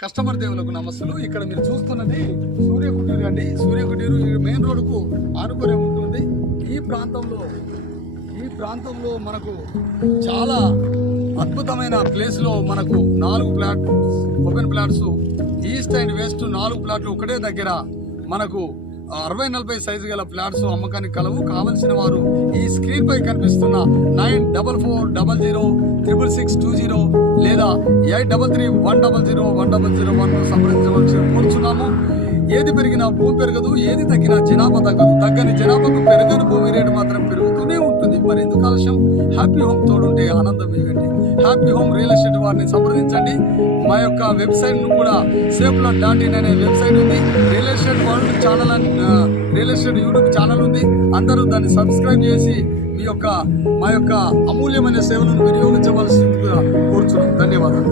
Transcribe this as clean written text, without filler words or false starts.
Customer దేవులకు నమస్సులు. ఇక్కడ మీరు చూస్తున్నది సూర్య కుటీరు అండి. సూర్య కుటీరు మెయిన్ రోడ్డుకు ఆనుకునే ఉంటుంది. ఈ ప్రాంతంలో మనకు చాలా అద్భుతమైన ప్లేస్లో మనకు 4 flats, open flats, east and west 4 ఫ్లాట్లు ఒకటే దగ్గర మనకు 60-40 సైజు గల ఫ్లాట్స్ అమ్మకానికి కలవు. కావలసిన వారు ఈ స్క్రీన్ పై కనిపిస్తున్న 9440666620 లేదా 8331001001 సంప్రదించవలసి కోరుచున్నాము. ఏది పెరిగినా భూమి పెరగదు, ఏది తగ్గినా జనాభా తగ్గదు. తగ్గని జనాభాకు పెరగని భూమి రేటు మాత్రం పెరుగుతూనే ఉంటుంది. మరి ఎందుకు ఆలస్యం? హ్యాపీ హోమ్ తోడుంటే ఆనందం ఇవ్వండి. హ్యాపీ హోమ్ రియల్ ఎస్టేట్ వారిని సంప్రదించండి. మా యొక్క వెబ్సైట్ ను కూడా safelot.in అనే వెబ్సైట్ ఉంది. Real estate world channel, real estate YouTube channel ఉంది. అందరూ దాన్ని సబ్స్క్రైబ్ చేసి మా యొక్క అమూల్యమైన సేవలను వినియోగించవలసిందిగా కోరుచున్నాం. ధన్యవాదాలు.